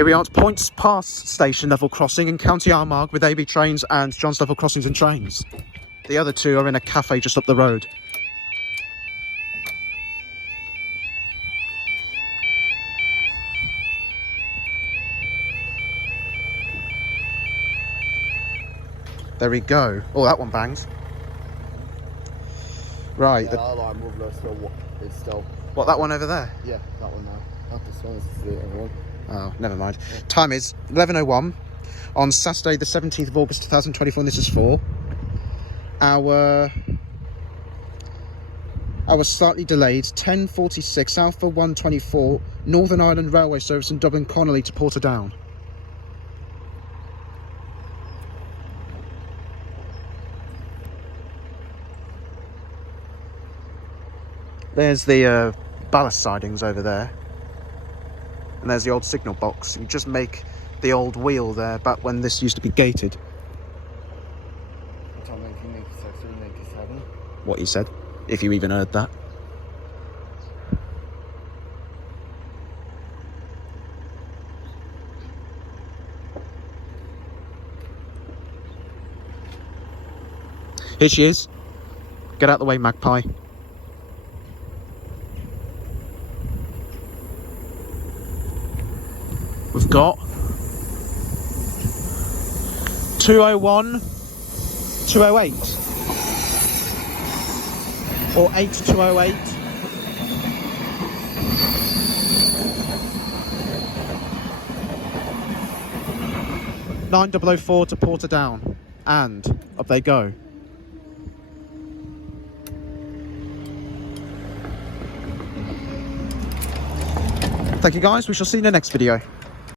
Here we are at Poyntzpass station level crossing in County Armagh with AB trains and John's level crossings and trains. The other two are in a cafe just up the road. There we go. Oh, that one bangs. Right. Yeah, that alarm mover is still... What, that one over there? Yeah, that one now. Not this one, it's the other one. Oh, never mind. Yeah. Time is 11:01 on Saturday the 17th of August 2024, and this is for our slightly delayed 10:46 Alpha 124 Northern Ireland Railway service in Dublin Connolly to Portadown. There's the ballast sidings over there, and there's the old signal box. You just make the old wheel there back when this used to be gated. Until 1996 or 97. What you said, if you even heard that. Here she is. Get out the way, magpie. We've got 201, 208, or 8208. (9004) to Portadown, and up they go. Thank you guys, we shall see you in the next video.